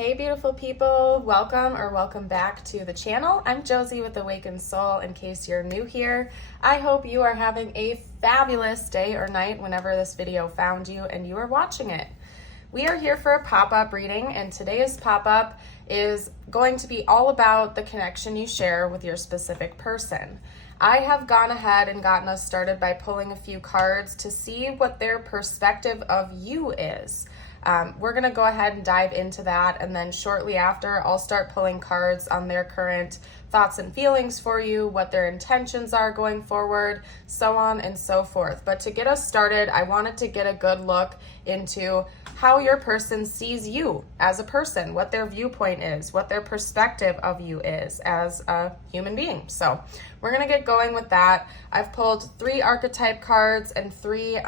Hey beautiful people, welcome back to the channel. I'm Josie with Awakened Soul. In case you're new here, I hope you are having a fabulous day or night whenever this video found you and you are watching it. We are here for a pop-up reading, and today's pop-up is going to be all about the connection you share with your specific person. I have gone ahead and gotten us started by pulling a few cards to see what their perspective of you is. We're going to go ahead and dive into that, and then shortly after I'll start pulling cards on their current thoughts and feelings for you, what their intentions are going forward, so on and so forth. But to get us started, I wanted to get a good look into how your person sees you as a person, what their viewpoint is, what their perspective of you is as a human being. So we're going to get going with that. I've pulled 3 archetype cards and 3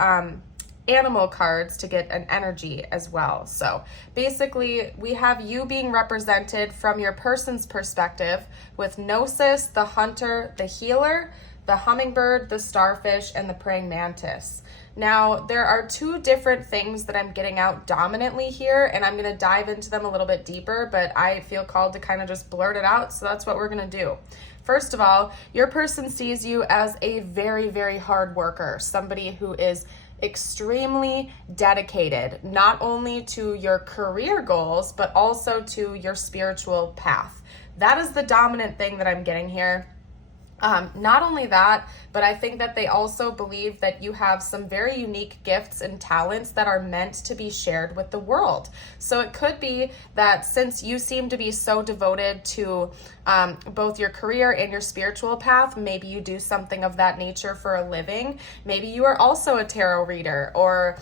animal cards to get an energy as well. So basically we have you being represented from your person's perspective with Gnosis, the hunter, the healer, the hummingbird, the starfish, and the praying mantis. Now, there are 2 different things that I'm getting out dominantly here, and I'm going to dive into them a little bit deeper, but I feel called to kind of just blurt it out, so that's what we're going to do. First of all, your person sees you as a very, very hard worker, somebody who is extremely dedicated, not only to your career goals, but also to your spiritual path. That is the dominant thing that I'm getting here. Not only that, but I think that they also believe that you have some very unique gifts and talents that are meant to be shared with the world. So it could be that since you seem to be so devoted to both your career and your spiritual path, maybe you do something of that nature for a living. Maybe you are also a tarot reader, or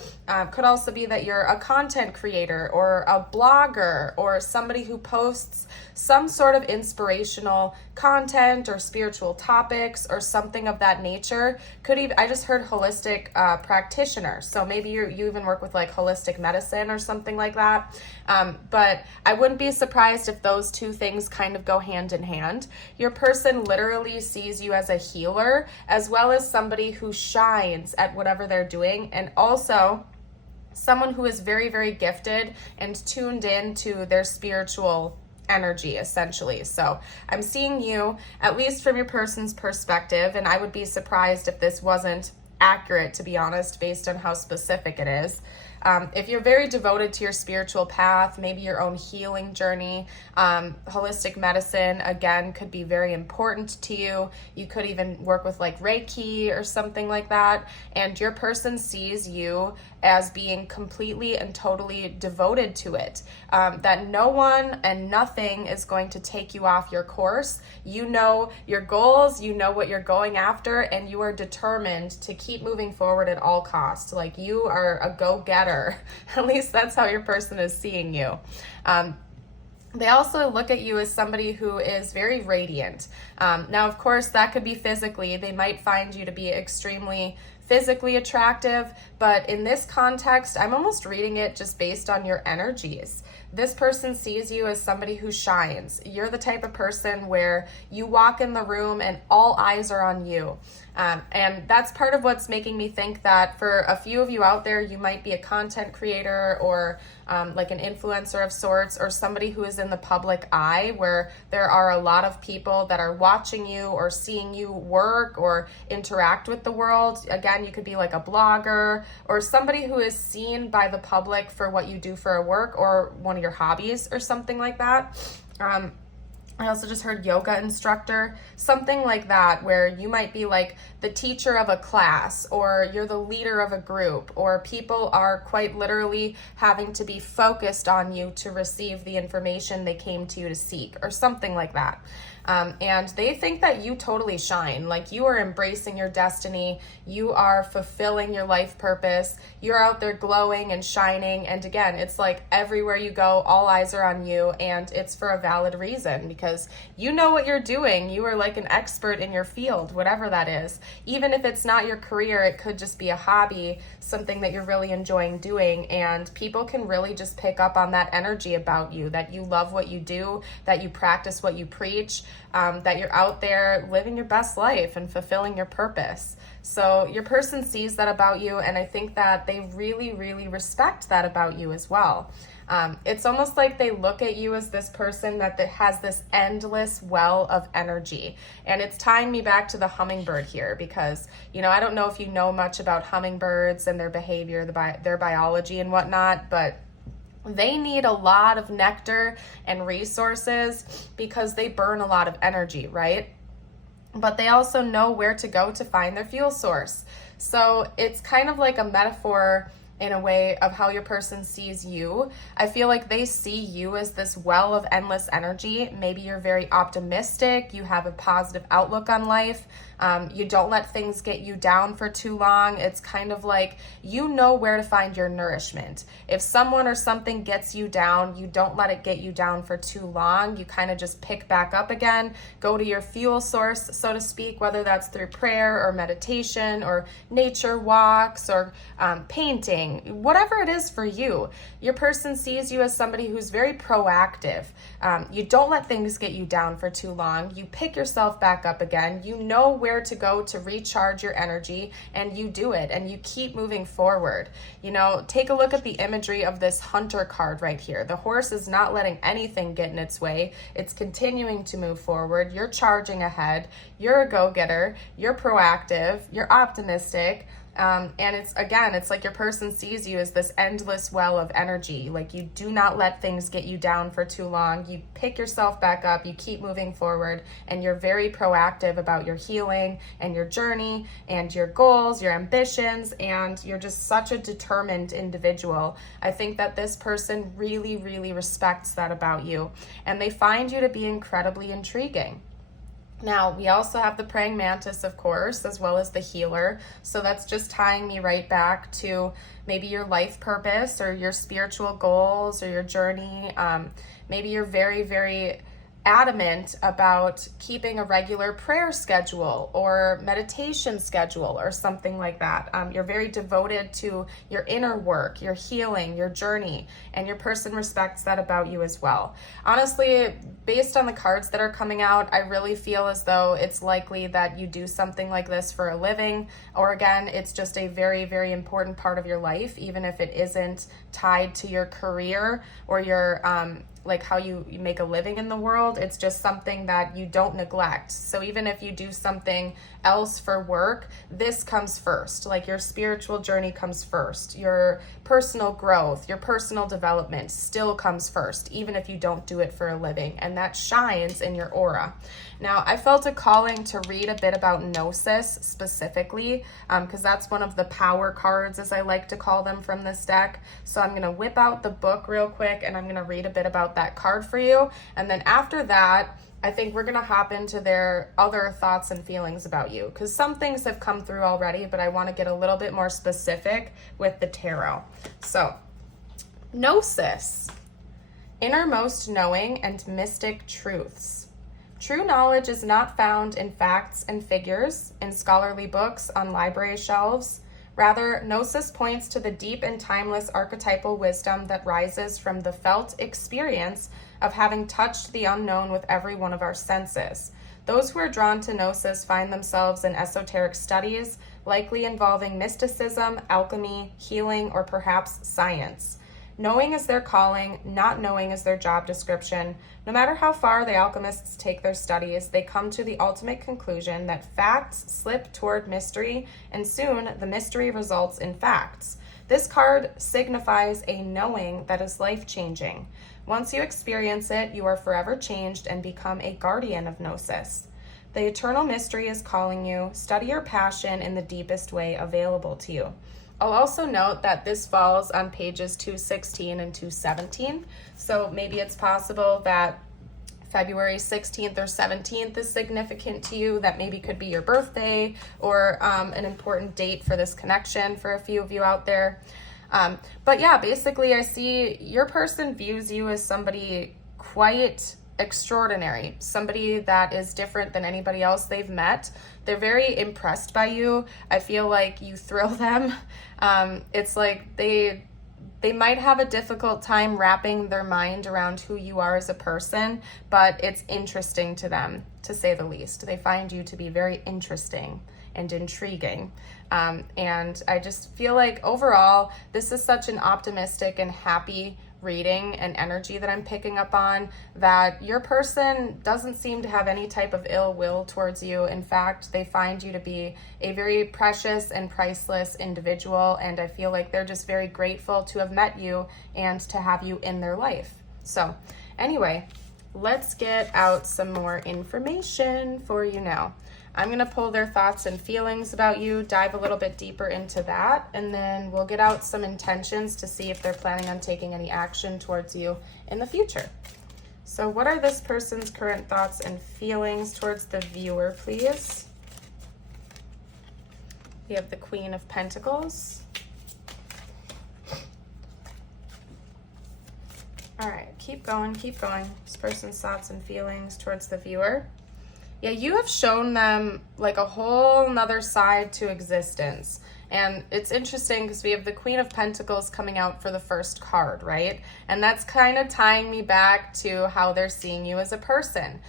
could also be that you're a content creator or a blogger or somebody who posts some sort of inspirational content or spiritual topics or something of that nature. Could even, I just heard holistic practitioner, so maybe you even work with like holistic medicine or something like that. But I wouldn't be surprised if those 2 things kind of go hand in hand. Your person literally sees you as a healer, as well as somebody who shines at whatever they're doing, and also someone who is very, very gifted and tuned in to their spiritual energy, essentially. So I'm seeing you, at least from your person's perspective, and I would be surprised if this wasn't accurate, to be honest, based on how specific it is. If you're very devoted to your spiritual path, maybe your own healing journey, holistic medicine, again, could be very important to you. You could even work with like Reiki or something like that. And your person sees you as being completely and totally devoted to it. That no one and nothing is going to take you off your course. You know your goals, you know what you're going after, and you are determined to keep moving forward at all costs. Like you are a go-getter. At least that's how your person is seeing you. They also look at you as somebody who is very radiant. Now, of course, that could be physically. They might find you to be extremely physically attractive, but in this context, I'm almost reading it just based on your energies. This person sees you as somebody who shines. You're the type of person where you walk in the room and all eyes are on you. And that's part of what's making me think that for a few of you out there, you might be a content creator or like an influencer of sorts, or somebody who is in the public eye where there are a lot of people that are watching you or seeing you work or interact with the world. Again, you could be like a blogger or somebody who is seen by the public for what you do for a work or one of your hobbies or something like that. I also just heard yoga instructor, something like that, where you might be like the teacher of a class, or you're the leader of a group, or people are quite literally having to be focused on you to receive the information they came to you to seek, or something like that. And they think that you totally shine, like you are embracing your destiny, you are fulfilling your life purpose, you're out there glowing and shining, and again, it's like everywhere you go, all eyes are on you, and it's for a valid reason, because you know what you're doing, you are like an expert in your field, whatever that is. Even if it's not your career, it could just be a hobby, something that you're really enjoying doing, and people can really just pick up on that energy about you, that you love what you do, that you practice what you preach, that you're out there living your best life and fulfilling your purpose. So your person sees that about you, and I think that they really, really respect that about you as well. It's almost like they look at you as this person that has this endless well of energy. And it's tying me back to the hummingbird here because, I don't know if you know much about hummingbirds and their behavior, their biology and whatnot, but they need a lot of nectar and resources because they burn a lot of energy, right? But they also know where to go to find their fuel source. So it's kind of like a metaphor in a way of how your person sees you. I feel like they see you as this well of endless energy. Maybe you're very optimistic, you have a positive outlook on life, you don't let things get you down for too long. It's kind of like you know where to find your nourishment. If someone or something gets you down, you don't let it get you down for too long. You kind of just pick back up again, go to your fuel source, so to speak, whether that's through prayer or meditation or nature walks or painting, whatever it is for you. Your person sees you as somebody who's very proactive. You don't let things get you down for too long. You pick yourself back up again. You know where to go to recharge your energy, and you do it, and you keep moving forward. Take a look at the imagery of this hunter card right here. The horse is not letting anything get in its way. It's continuing to move forward. You're charging ahead. You're a go-getter. You're proactive. You're optimistic. And it's like your person sees you as this endless well of energy. Like you do not let things get you down for too long. You pick yourself back up, you keep moving forward, and you're very proactive about your healing and your journey and your goals, your ambitions, and you're just such a determined individual. I think that this person really, really respects that about you, and they find you to be incredibly intriguing. Now, we also have the praying mantis, of course, as well as the healer. So that's just tying me right back to maybe your life purpose or your spiritual goals or your journey. Maybe you're very, very adamant about keeping a regular prayer schedule or meditation schedule or something like that. You're very devoted to your inner work, your healing, your journey, and your person respects that about you as well. Honestly, based on the cards that are coming out, I really feel as though it's likely that you do something like this for a living, or again, it's just a very, very important part of your life, even if it isn't tied to your career or your like how you make a living in the world. It's just something that you don't neglect. So even if you do something else for work, this comes first. Like your spiritual journey comes first. Your personal growth, your personal development still comes first, even if you don't do it for a living. And that shines in your aura. Now, I felt a calling to read a bit about Gnosis specifically, because that's one of the power cards, as I like to call them, from this deck. So I'm going to whip out the book real quick, and I'm going to read a bit about that card for you. And then after that, I think we're going to hop into their other thoughts and feelings about you, because some things have come through already, but I want to get a little bit more specific with the tarot. So, Gnosis, innermost knowing and mystic truths. True knowledge is not found in facts and figures, in scholarly books, on library shelves. Rather, Gnosis points to the deep and timeless archetypal wisdom that rises from the felt experience of having touched the unknown with every one of our senses. Those who are drawn to Gnosis find themselves in esoteric studies, likely involving mysticism, alchemy, healing, or perhaps science. Knowing is their calling, not knowing is their job description. No matter how far the alchemists take their studies, they come to the ultimate conclusion that facts slip toward mystery, and soon the mystery results in facts. This card signifies a knowing that is life-changing. Once you experience it, you are forever changed and become a guardian of Gnosis. The eternal mystery is calling you. Study your passion in the deepest way available to you. I'll also note that this falls on pages 216 and 217, so maybe it's possible that February 16th or 17th is significant to you. That maybe could be your birthday or an important date for this connection for a few of you out there. But yeah, basically I see your person views you as somebody quite extraordinary, somebody that is different than anybody else they've met. They're very impressed by you. I feel like you thrill them. It's like they might have a difficult time wrapping their mind around who you are as a person, but it's interesting to them, to say the least. They find you to be very interesting and intriguing. And I just feel like overall, this is such an optimistic and happy reading and energy that I'm picking up on, that your person doesn't seem to have any type of ill will towards you. In fact, they find you to be a very precious and priceless individual, and I feel like they're just very grateful to have met you and to have you in their life. So anyway, let's get out some more information for you now. I'm going to pull their thoughts and feelings about you, dive a little bit deeper into that, and then we'll get out some intentions to see if they're planning on taking any action towards you in the future. So what are this person's current thoughts and feelings towards the viewer, please? We have the Queen of Pentacles. All right, keep going, keep going. This person's thoughts and feelings towards the viewer. Yeah, you have shown them like a whole nother side to existence. And it's interesting because we have the Queen of Pentacles coming out for the first card, right? And that's kind of tying me back to how they're seeing you as a person.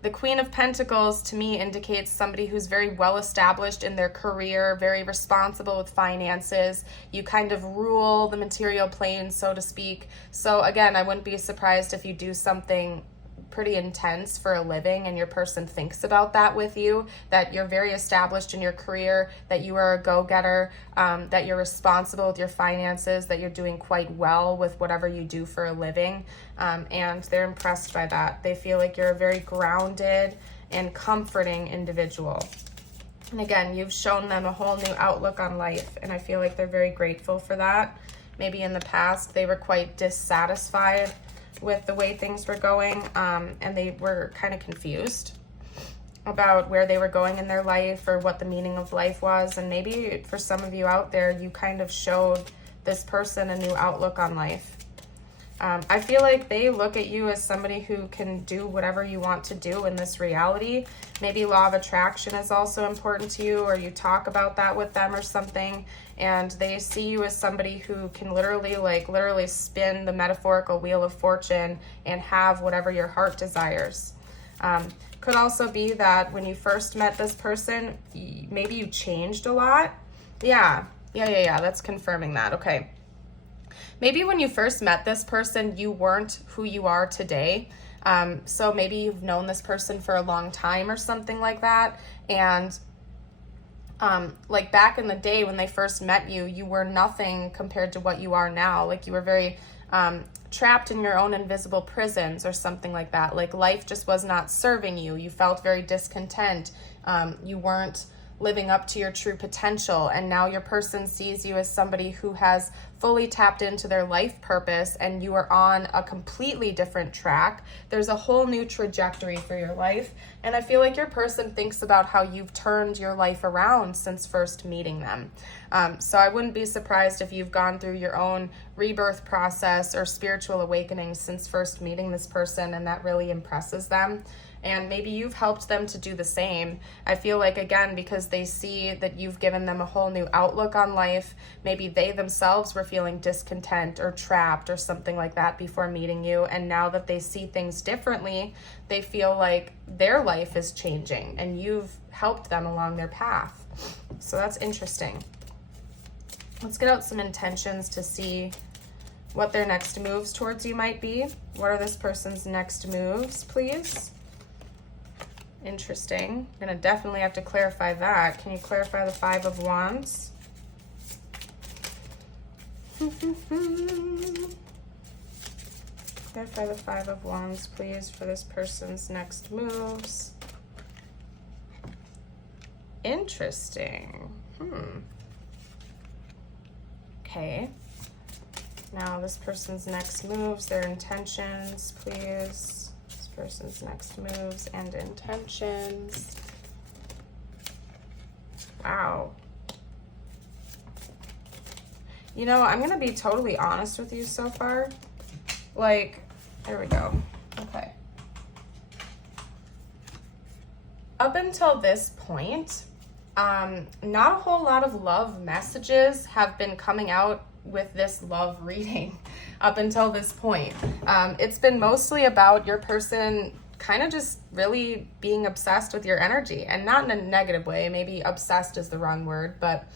The Queen of Pentacles to me indicates somebody who's very well established in their career, very responsible with finances. You kind of rule the material plane, so to speak. So again, I wouldn't be surprised if you do something pretty intense for a living and your person thinks about that with you, that you're very established in your career, that you are a go-getter, that you're responsible with your finances, that you're doing quite well with whatever you do for a living, and they're impressed by that. They feel like you're a very grounded and comforting individual. And again, you've shown them a whole new outlook on life, and I feel like they're very grateful for that. Maybe in the past they were quite dissatisfied with the way things were going, and they were kind of confused about where they were going in their life or what the meaning of life was. And maybe for some of you out there, you kind of showed this person a new outlook on life. I feel like they look at you as somebody who can do whatever you want to do in this reality. Maybe law of attraction is also important to you, or you talk about that with them or something, and they see you as somebody who can literally spin the metaphorical wheel of fortune and have whatever your heart desires. Could also be that when you first met this person, maybe you changed a lot. Yeah, that's confirming that. Okay. Maybe when you first met this person, you weren't who you are today. So maybe you've known this person for a long time or something like that. And like back in the day when they first met you, you were nothing compared to what you are now. Like you were very trapped in your own invisible prisons or something like that. Like life just was not serving you. You felt very discontent. You weren't living up to your true potential, and now your person sees you as somebody who has fully tapped into their life purpose, and you are on a completely different track. There's a whole new trajectory for your life, and I feel like your person thinks about how you've turned your life around since first meeting them. So I wouldn't be surprised if you've gone through your own rebirth process or spiritual awakening since first meeting this person, and that really impresses them. And maybe you've helped them to do the same. I feel like, again, because they see that you've given them a whole new outlook on life, maybe they themselves were feeling discontent or trapped or something like that before meeting you. And now that they see things differently, they feel like their life is changing and you've helped them along their path. So that's interesting. Let's get out some intentions to see what their next moves towards you might be. What are this person's next moves, please? Interesting. I'm going to definitely have to clarify that. Can you clarify the Five of Wands? Clarify the Five of Wands, please, for this person's next moves. Interesting. Okay. Now this person's next moves, their intentions, please. Person's next moves and intentions. Wow. You know, I'm gonna be totally honest with you so far. Like, there we go. Okay. Up until this point, not a whole lot of love messages have been coming out with this love reading up until this point. It's been mostly about your person kind of just really being obsessed with your energy, and not in a negative way. Maybe obsessed is the wrong word, but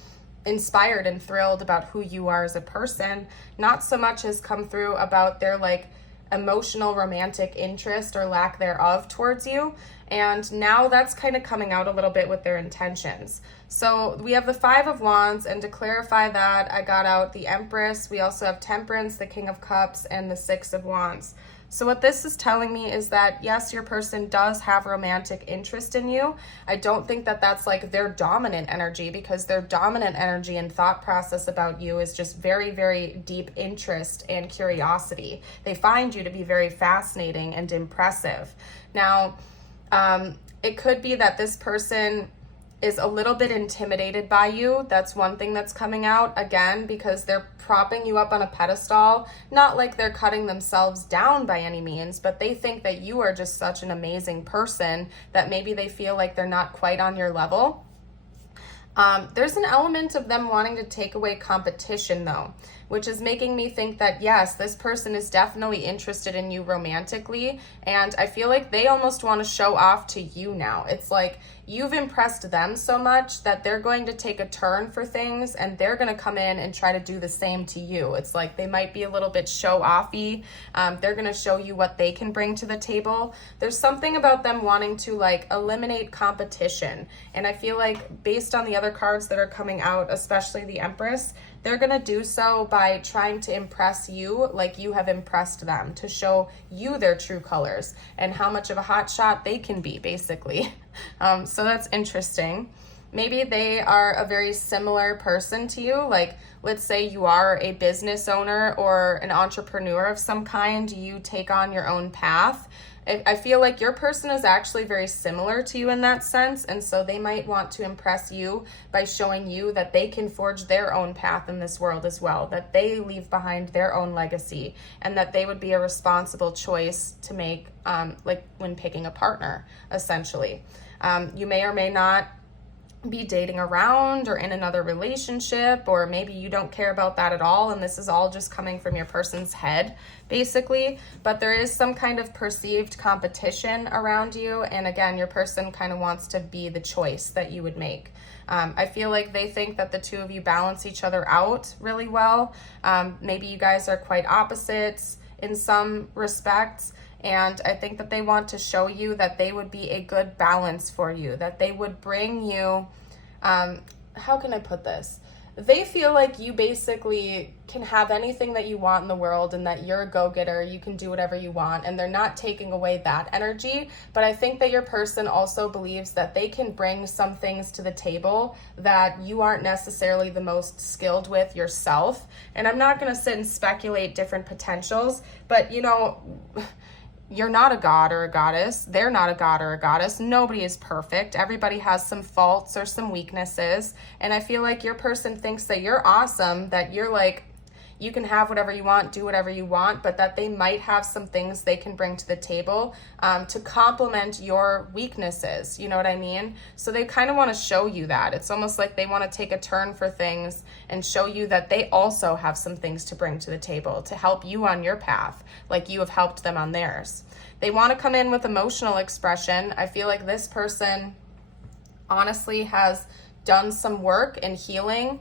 inspired and thrilled about who you are as a person. Not so much has come through about their like emotional romantic interest or lack thereof towards you. And now that's kind of coming out a little bit with their intentions. So we have the Five of Wands, and to clarify that, I got out the Empress. We also have Temperance, the King of Cups, and the Six of Wands. So what this is telling me is that, yes, your person does have romantic interest in you. I don't think that that's like their dominant energy, because their dominant energy and thought process about you is just very, very deep interest and curiosity. They find you to be very fascinating and impressive. Now, it could be that this person is a little bit intimidated by you. That's one thing that's coming out, again, because they're propping you up on a pedestal. Not like they're cutting themselves down by any means, but they think that you are just such an amazing person that maybe they feel like they're not quite on your level. There's an element of them wanting to take away competition though, which is making me think that yes, this person is definitely interested in you romantically, and I feel like they almost want to show off to you now. It's like you've impressed them so much that they're going to take a turn for things, and they're going to come in and try to do the same to you. It's like they might be a little bit show-offy. They're going to show you what they can bring to the table. There's something about them wanting to like eliminate competition, and I feel like based on the other cards that are coming out, especially the Empress, they're going to do so by trying to impress you like you have impressed them, to show you their true colors and how much of a hot shot they can be, basically. So that's interesting. Maybe they are a very similar person to you. Like, let's say you are a business owner or an entrepreneur of some kind. You take on your own path. I feel like your person is actually very similar to you in that sense, and so they might want to impress you by showing you that they can forge their own path in this world as well, that they leave behind their own legacy, and that they would be a responsible choice to make, like when picking a partner, essentially. You may or may not be dating around or in another relationship, or maybe you don't care about that at all, and this is all just coming from your person's head, basically. But there is some kind of perceived competition around you, and again, your person kind of wants to be the choice that you would make. I feel like they think that the two of you balance each other out really well. Maybe you guys are quite opposites in some respects, and I think that they want to show you that they would be a good balance for you, that they would bring you, how can I put this? They feel like you basically can have anything that you want in the world, and that you're a go-getter, you can do whatever you want, and they're not taking away that energy. But I think that your person also believes that they can bring some things to the table that you aren't necessarily the most skilled with yourself. And I'm not going to sit and speculate different potentials, but you know, you're not a god or a goddess. They're not a god or a goddess. Nobody is perfect. Everybody has some faults or some weaknesses. And I feel like your person thinks that you're awesome, that you're like, you can have whatever you want, do whatever you want, but that they might have some things they can bring to the table to complement your weaknesses. You know what I mean? So they kind of want to show you that. It's almost like they want to take a turn for things and show you that they also have some things to bring to the table to help you on your path, like you have helped them on theirs. They want to come in with emotional expression. I feel like this person honestly has done some work and healing.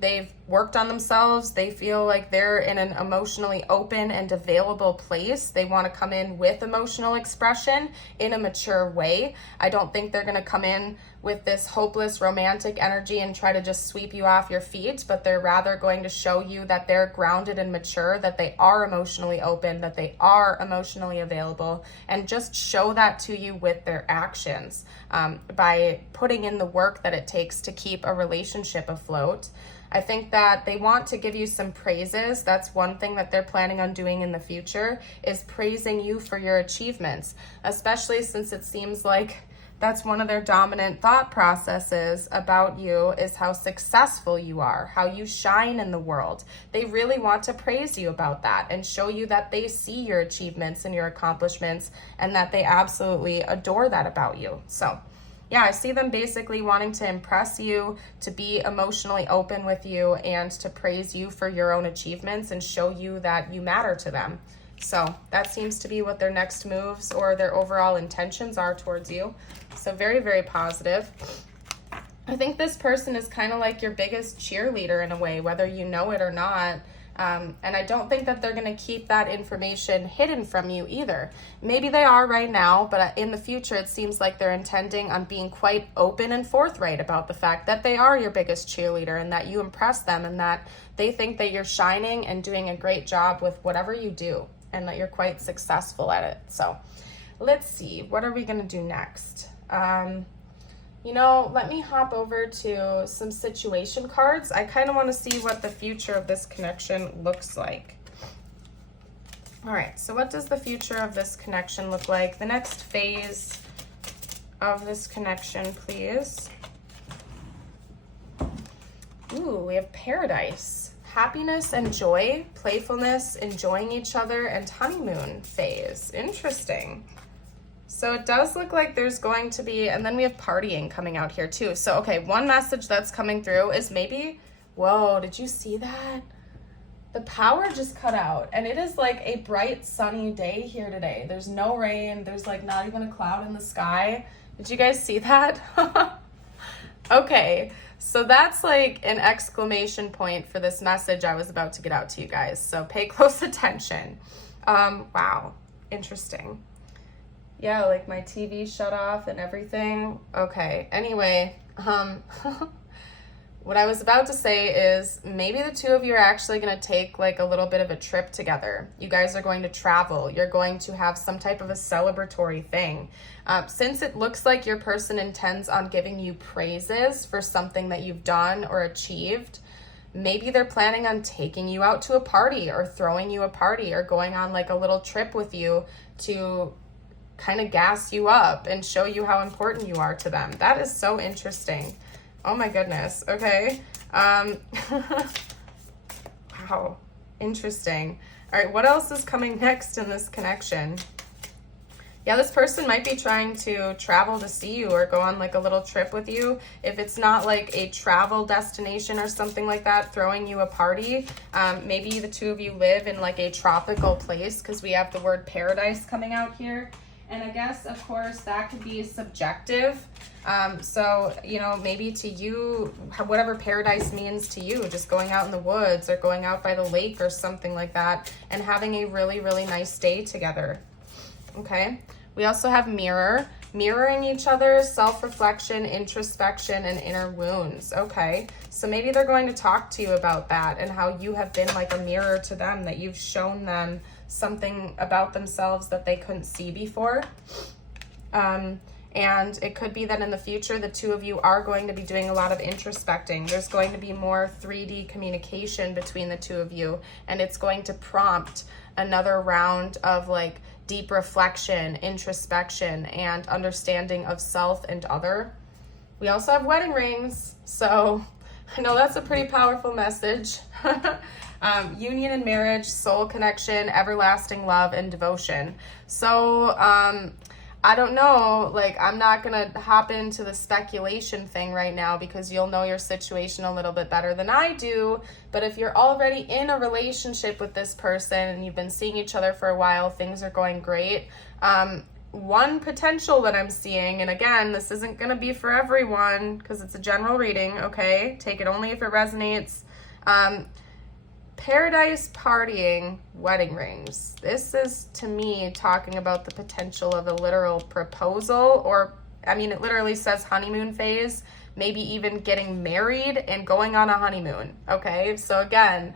They've worked on themselves. They feel like they're in an emotionally open and available place. They want to come in with emotional expression in a mature way. I don't think they're going to come in with this hopeless romantic energy and try to just sweep you off your feet, but they're rather going to show you that they're grounded and mature, that they are emotionally open, that they are emotionally available, and just show that to you with their actions by putting in the work that it takes to keep a relationship afloat. I think that they want to give you some praises. That's one thing that they're planning on doing in the future, is praising you for your achievements, especially since it seems like that's one of their dominant thought processes about you, is how successful you are, how you shine in the world. They really want to praise you about that and show you that they see your achievements and your accomplishments, and that they absolutely adore that about you. So yeah, I see them basically wanting to impress you, to be emotionally open with you, and to praise you for your own achievements and show you that you matter to them. So that seems to be what their next moves or their overall intentions are towards you. So very, very positive. I think this person is kind of like your biggest cheerleader in a way, whether you know it or not. And I don't think that they're going to keep that information hidden from you either. Maybe they are right now, but in the future, it seems like they're intending on being quite open and forthright about the fact that they are your biggest cheerleader and that you impress them and that they think that you're shining and doing a great job with whatever you do and that you're quite successful at it. So let's see, what are we going to do next? Let me hop over to some situation cards. I kind of want to see what the future of this connection looks like. All right, so what does the future of this connection look like? The next phase of this connection, please. Ooh, we have paradise. Happiness and joy, playfulness, enjoying each other, and honeymoon phase. Interesting. So it does look like there's going to be, and then we have partying coming out here too. So, okay, one message that's coming through is maybe, whoa, did you see that? The power just cut out, and it is like a bright sunny day here today. There's no rain. There's like not even a cloud in the sky. Did you guys see that? Okay, so that's like an exclamation point for this message I was about to get out to you guys. So pay close attention. Wow, interesting. Yeah, like my TV shut off and everything. Okay, anyway, what I was about to say is maybe the two of you are actually going to take like a little bit of a trip together. You guys are going to travel. You're going to have some type of a celebratory thing. Since it looks like your person intends on giving you praises for something that you've done or achieved, maybe they're planning on taking you out to a party or throwing you a party or going on like a little trip with you to kind of gas you up and show you how important you are to them. That is so interesting. Oh my goodness. Okay. Wow. Interesting. All right. What else is coming next in this connection? Yeah, this person might be trying to travel to see you or go on like a little trip with you. If it's not like a travel destination or something like that, throwing you a party, maybe the two of you live in like a tropical place because we have the word paradise coming out here. And I guess, of course, that could be subjective. So, maybe to you, whatever paradise means to you, just going out in the woods or going out by the lake or something like that and having a really, really nice day together. Okay. We also have mirror, mirroring each other, self-reflection, introspection, and inner wounds. Okay. So maybe they're going to talk to you about that and how you have been like a mirror to them, that you've shown them something about themselves that they couldn't see before. And it could be that in the future, the two of you are going to be doing a lot of introspecting. There's going to be more 3D communication between the two of you, and it's going to prompt another round of like deep reflection, introspection, and understanding of self and other. We also have wedding rings. So I know that's a pretty powerful message. Union and marriage, soul connection, everlasting love, and devotion. So, I don't know, like, I'm not going to hop into the speculation thing right now because you'll know your situation a little bit better than I do. But if you're already in a relationship with this person and you've been seeing each other for a while, things are going great. One potential that I'm seeing, and again, this isn't going to be for everyone because it's a general reading, okay? Take it only if it resonates. Paradise, partying, wedding rings. This is, to me, talking about the potential of a literal proposal, or, it literally says honeymoon phase, maybe even getting married and going on a honeymoon, okay? So again,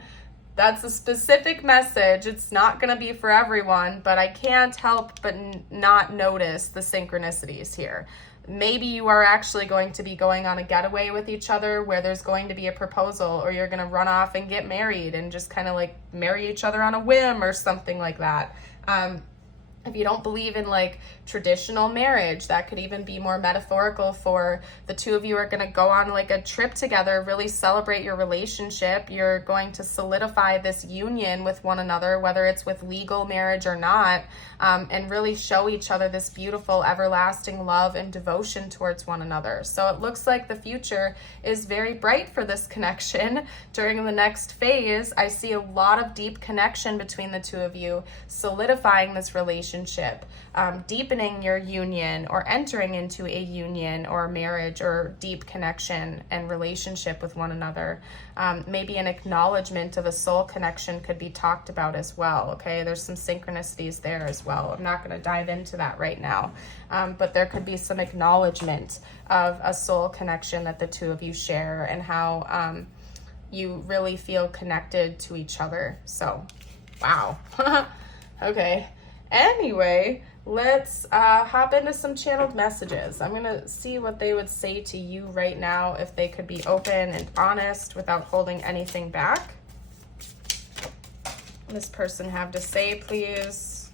that's a specific message. It's not going to be for everyone, but I can't help but not notice the synchronicities here. Maybe you are actually going to be going on a getaway with each other where there's going to be a proposal, or you're going to run off and get married and just kind of like marry each other on a whim or something like that. If you don't believe in like traditional marriage, that could even be more metaphorical for the two of you are going to go on like a trip together, really celebrate your relationship. You're going to solidify this union with one another, whether it's with legal marriage or not, and really show each other this beautiful everlasting love and devotion towards one another. So it looks like the future is very bright for this connection. During the next phase, I see a lot of deep connection between the two of you, solidifying this relationship, relationship, deepening your union, or entering into a union or marriage or deep connection and relationship with one another. Maybe an acknowledgement of a soul connection could be talked about as well, okay? There's some synchronicities there as well. I'm not going to dive into that right now, but there could be some acknowledgement of a soul connection that the two of you share and how you really feel connected to each other. So, wow. Okay. Anyway, let's hop into some channeled messages. I'm going to see what they would say to you right now, if they could be open and honest without holding anything back. What does this person have to say, please?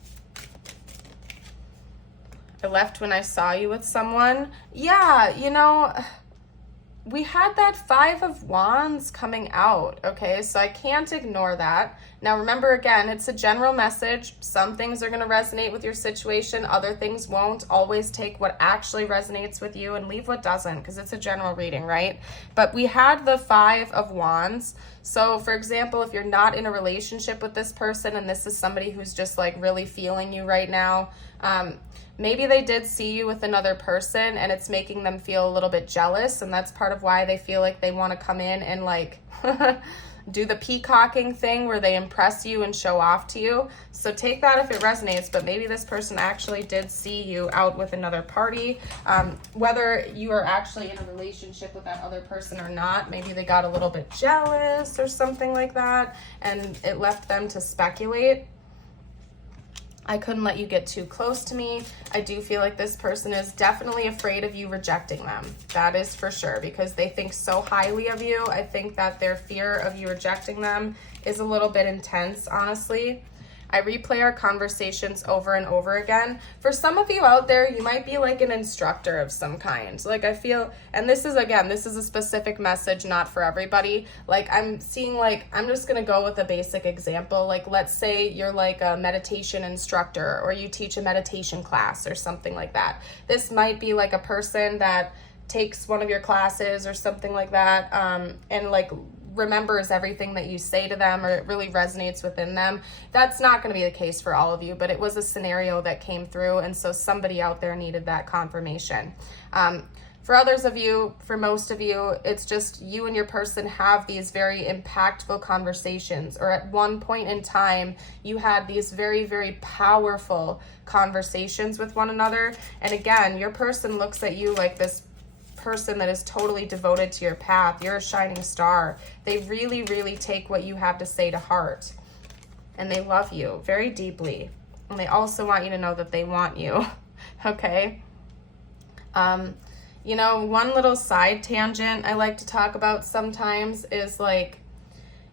I left when I saw you with someone. Yeah, you know, we had that 5 of Wands coming out, okay? So I can't ignore that. Now remember, again, it's a general message. Some things are going to resonate with your situation. Other things won't. Always take what actually resonates with you and leave what doesn't, because it's a general reading, right? But we had the 5 of Wands. So for example, if you're not in a relationship with this person and this is somebody who's just like really feeling you right now, maybe they did see you with another person and it's making them feel a little bit jealous, and that's part of why they feel like they want to come in and like do the peacocking thing where they impress you and show off to you. So take that if it resonates, but maybe this person actually did see you out with another party. Whether you are actually in a relationship with that other person or not, maybe they got a little bit jealous or something like that, and it left them to speculate. I couldn't let you get too close to me. I do feel like this person is definitely afraid of you rejecting them. That is for sure, because they think so highly of you. I think that their fear of you rejecting them is a little bit intense, honestly. I replay our conversations over and over again. For some of you out there, you might be like an instructor of some kind. Like I feel, and this is, again, this is a specific message, not for everybody. Like I'm seeing, like, I'm just going to go with a basic example. Like let's say you're like a meditation instructor, or you teach a meditation class or something like that. This might be like a person that takes one of your classes or something like that, and like remembers everything that you say to them, or it really resonates within them. That's not going to be the case for all of you, but it was a scenario that came through, and so somebody out there needed that confirmation. For others of you, for most of you, it's just you and your person have these very impactful conversations, or at one point in time, you had these very, very powerful conversations with one another. And again, your person looks at you like this person that is totally devoted to your path. You're a shining star. They really, really take what you have to say to heart, and they love you very deeply, and they also want you to know that they want you. Okay. You know, one little side tangent I like to talk about sometimes is like,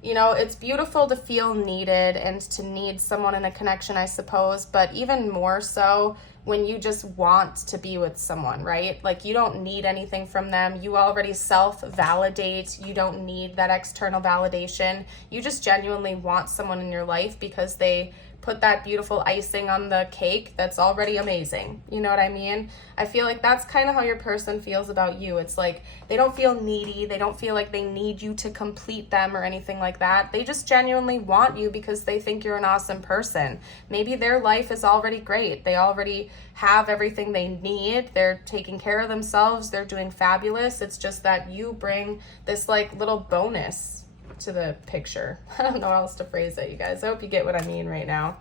you know, it's beautiful to feel needed and to need someone in a connection, I suppose, but even more so when you just want to be with someone, right? Like you don't need anything from them. You already self-validate. You don't need that external validation. You just genuinely want someone in your life because they put that beautiful icing on the cake that's already amazing. You know what I mean? I feel like that's kind of how your person feels about you. It's like they don't feel needy. They don't feel like they need you to complete them or anything like that. They just genuinely want you because they think you're an awesome person. Maybe their life is already great. They already have everything they need. They're taking care of themselves. They're doing fabulous. It's just that you bring this like little bonus to the picture. I don't know how else to phrase it, you guys. I hope you get what I mean right now.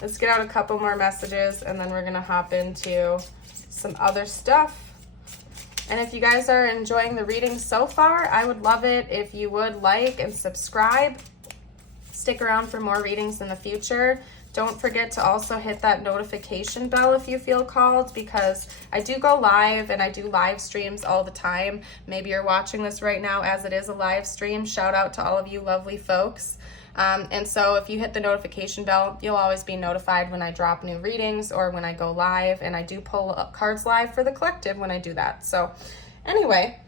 Let's get out a couple more messages, and then we're gonna hop into some other stuff. And if you guys are enjoying the reading so far, I would love it if you would like and subscribe. Stick around for more readings in the future. Don't forget to also hit that notification bell if you feel called, because I do go live and I do live streams all the time. Maybe you're watching this right now as it is a live stream. Shout out to all of you lovely folks. And so if you hit the notification bell, you'll always be notified when I drop new readings or when I go live, and I do pull up cards live for the collective when I do that. So anyway,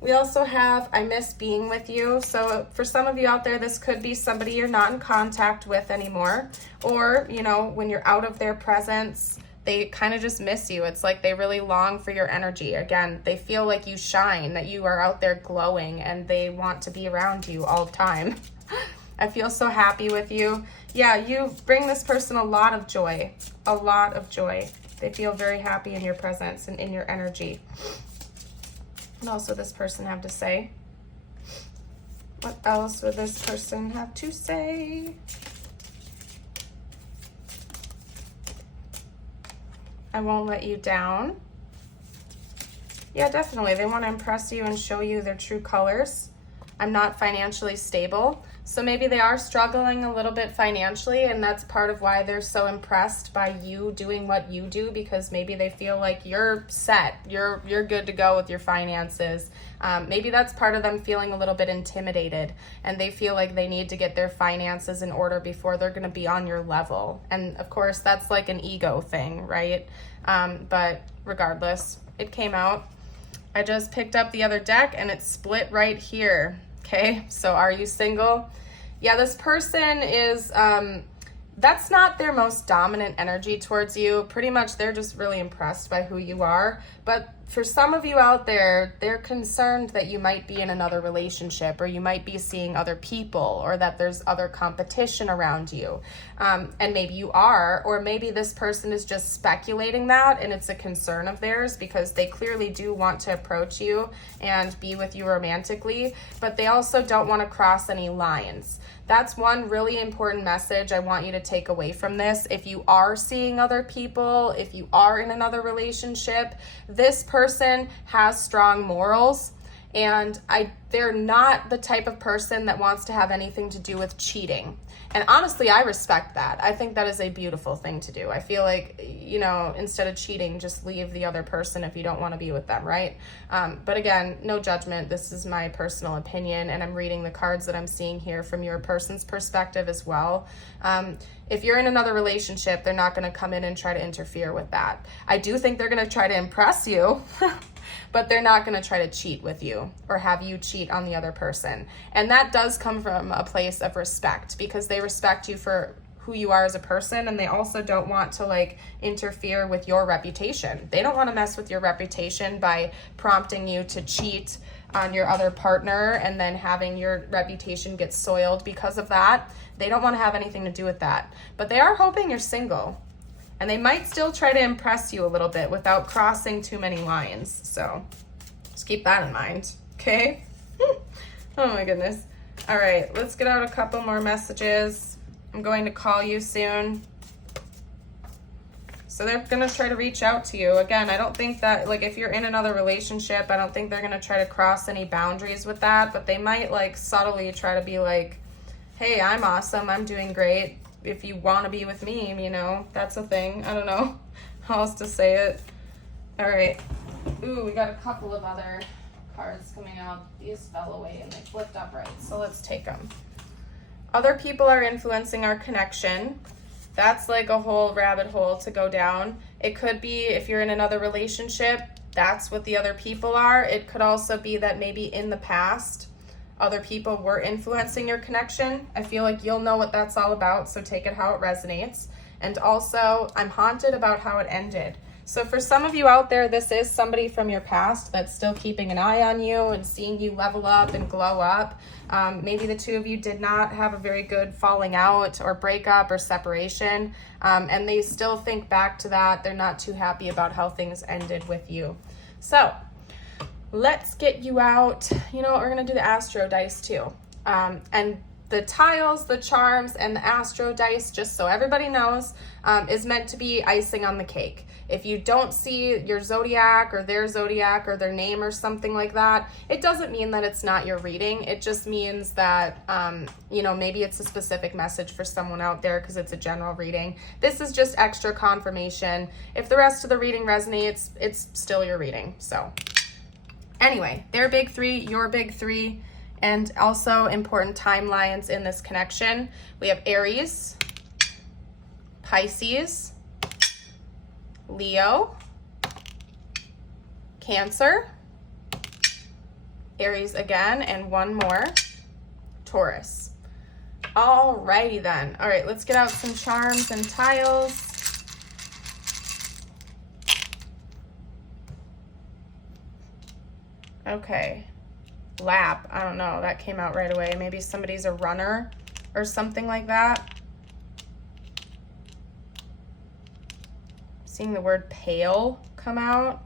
we also have I miss being with you. So for some of you out there, this could be somebody you're not in contact with anymore, or, you know, when you're out of their presence, they kind of just miss you. It's like they really long for your energy. Again, they feel like you shine, that you are out there glowing, and they want to be around you all the time. I feel so happy with you. Yeah, you bring this person a lot of joy. A lot of joy. They feel very happy in your presence and in your energy. What else would this person have to say? What else would this person have to say? I won't let you down. Yeah, definitely. They want to impress you and show you their true colors. I'm not financially stable. So maybe they are struggling a little bit financially, and that's part of why they're so impressed by you doing what you do, because maybe they feel like you're set, you're good to go with your finances. Maybe that's part of them feeling a little bit intimidated, and they feel like they need to get their finances in order before they're going to be on your level. And of course, that's like an ego thing, right? But regardless, it came out. I just picked up the other deck and it's split right here. Okay, so are you single? Yeah, this person is, that's not their most dominant energy towards you. Pretty much they're just really impressed by who you are. But for some of you out there, they're concerned that you might be in another relationship, or you might be seeing other people, or that there's other competition around you. And maybe you are, or maybe this person is just speculating that and it's a concern of theirs, because they clearly do want to approach you and be with you romantically, but they also don't want to cross any lines. That's one really important message I want you to take away from this. If you are seeing other people, if you are in another relationship, this person has strong morals, and they're not the type of person that wants to have anything to do with cheating. And honestly, I respect that. I think that is a beautiful thing to do. I feel like, you know, instead of cheating, just leave the other person if you don't want to be with them, right? But again, no judgment. This is my personal opinion, and I'm reading the cards that I'm seeing here from your person's perspective as well. If you're in another relationship, they're not going to come in and try to interfere with that. I do think they're going to try to impress you, but they're not going to try to cheat with you or have you cheat on the other person. And that does come from a place of respect, because they respect you for who you are as a person, and they also don't want to like interfere with your reputation. They don't want to mess with your reputation by prompting you to cheat on your other partner and then having your reputation get soiled because of that. They don't want to have anything to do with that. But they are hoping you're single, and they might still try to impress you a little bit without crossing too many lines. So just keep that in mind, okay? Oh my goodness. All right, let's get out a couple more messages. I'm going to call you soon. So they're going to try to reach out to you. Again, I don't think that, like, if you're in another relationship, I don't think they're going to try to cross any boundaries with that, but they might, like, subtly try to be like, hey, I'm awesome, I'm doing great. If you want to be with me, you know, that's a thing. I don't know how else to say it. All right. Ooh, we got a couple of other cards coming out. These fell away and they flipped upright, so let's take them. Other people are influencing our connection. That's like a whole rabbit hole to go down. It could be if you're in another relationship, that's what the other people are. It could also be that maybe in the past, other people were influencing your connection. I feel like you'll know what that's all about, so take it how it resonates. And also, I'm haunted about how it ended. So for some of you out there, this is somebody from your past that's still keeping an eye on you and seeing you level up and glow up. Maybe the two of you did not have a very good falling out or breakup or separation, and they still think back to that. They're not too happy about how things ended with you. So let's get you out. You know what, we're gonna do the Astro dice too. And the tiles, the charms, and the Astro dice, just so everybody knows, is meant to be icing on the cake. If you don't see your zodiac or their name or something like that, it doesn't mean that it's not your reading. It just means that, you know, maybe it's a specific message for someone out there because it's a general reading. This is just extra confirmation. If the rest of the reading resonates, it's still your reading. So anyway, their big three, your big three, and also important timelines in this connection. We have Aries, Pisces, Leo, Cancer, Aries again, and one more, Taurus. Alrighty then. All right, let's get out some charms and tiles. Okay. Lap, I don't know, that came out right away. Maybe somebody's a runner. or something like that. Seeing the word pale come out.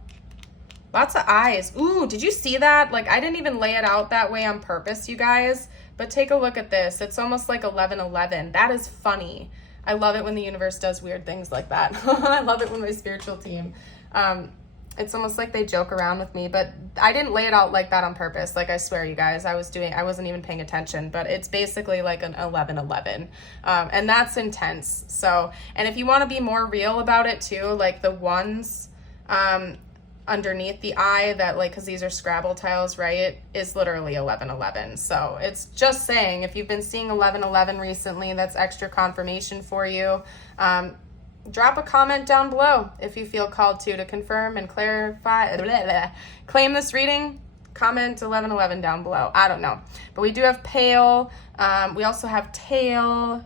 Lots of eyes. Ooh, did you see that? Like, I didn't even lay it out that way on purpose, you guys. But take a look at this. It's almost like 1111. That is funny. I love it when the universe does weird things like that. I love it when my spiritual team, it's almost like they joke around with me, but I didn't lay it out like that on purpose. Like, I swear, you guys, I wasn't even paying attention, but it's basically like an 1111. And that's intense. So, and if you want to be more real about it too, like the ones, underneath the eye that, like, because these are Scrabble tiles, right, is literally 1111. So it's just saying, if you've been seeing 1111 recently, that's extra confirmation for you. Drop a comment down below if you feel called to confirm and clarify, claim this reading. Comment 1111 down below. I don't know, but we do have pale. We also have tail.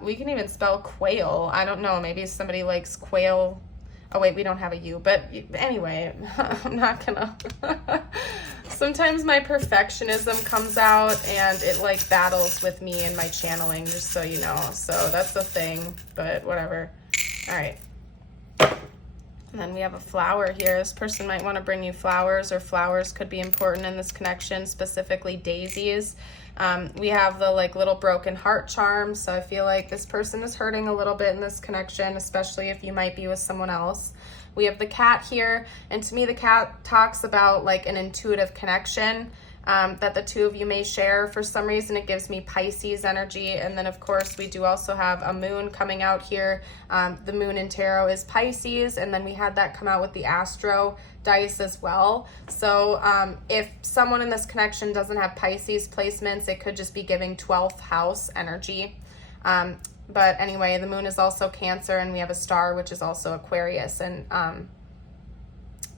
We can even spell quail. I don't know, maybe somebody likes quail. Oh wait, we don't have a U, but anyway, I'm not gonna. Sometimes my perfectionism comes out and it like battles with me and my channeling, just so you know. So that's the thing, but whatever. All right. And then we have a flower here. This person might want to bring you flowers, or flowers could be important in this connection, specifically daisies. We have the like little broken heart charm. So I feel like this person is hurting a little bit in this connection, especially if you might be with someone else. We have the cat here. And to me, the cat talks about like an intuitive connection that the two of you may share. For some reason, it gives me Pisces energy. And then of course, we do also have a moon coming out here. The moon in tarot is Pisces. And then we had that come out with the Astro dice as well. So if someone in this connection doesn't have Pisces placements, it could just be giving 12th house energy. But anyway, the moon is also Cancer, and we have a star, which is also Aquarius, and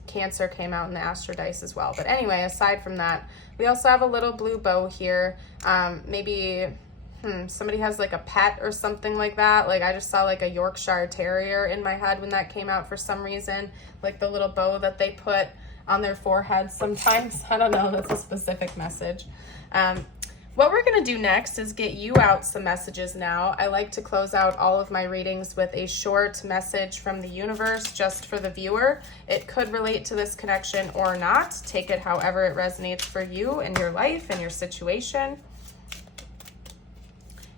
Cancer came out in the Astro dice as well. But anyway, aside from that, we also have a little blue bow here. Maybe somebody has like a pet or something like that. Like, I just saw like a Yorkshire Terrier in my head when that came out for some reason. Like the little bow that they put on their forehead sometimes. I don't know, that's a specific message. What we're going to do next is get you out some messages now. I like to close out all of my readings with a short message from the universe just for the viewer. It could relate to this connection or not. Take it however it resonates for you in your life and your situation.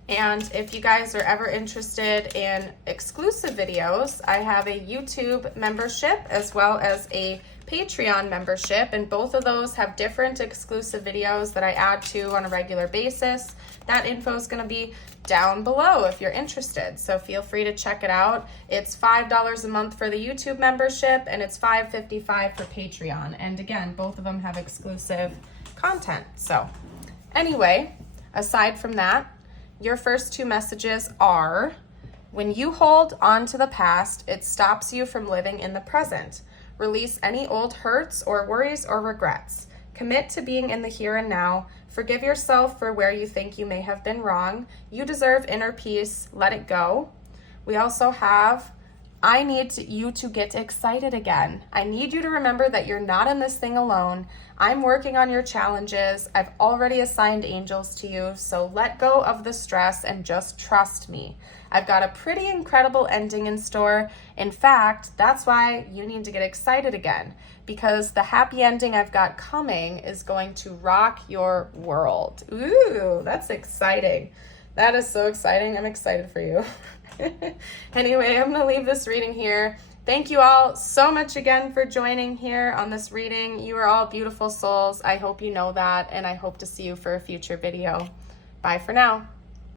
And if you guys are ever interested in exclusive videos, I have a YouTube membership as well as a Patreon membership, and both of those have different exclusive videos that I add to on a regular basis. That info is going to be down below if you're interested, so feel free to check it out. It's $5 a month for the YouTube membership, and it's $5.55 for Patreon. And again, both of them have exclusive content. So anyway, aside from that, your first two messages are: when you hold on to the past, it stops you from living in the present. Release any old hurts or worries or regrets. Commit to being in the here and now. Forgive yourself for where you think you may have been wrong. You deserve inner peace. Let it go. We also have, I need you to get excited again. I need you to remember that you're not in this thing alone. I'm working on your challenges. I've already assigned angels to you, so let go of the stress and just trust me. I've got a pretty incredible ending in store. In fact, that's why you need to get excited again, because the happy ending I've got coming is going to rock your world. Ooh, that's exciting. That is so exciting. I'm excited for you. Anyway, I'm going to leave this reading here. Thank you all so much again for joining here on this reading. You are all beautiful souls. I hope you know that, and I hope to see you for a future video. Bye for now.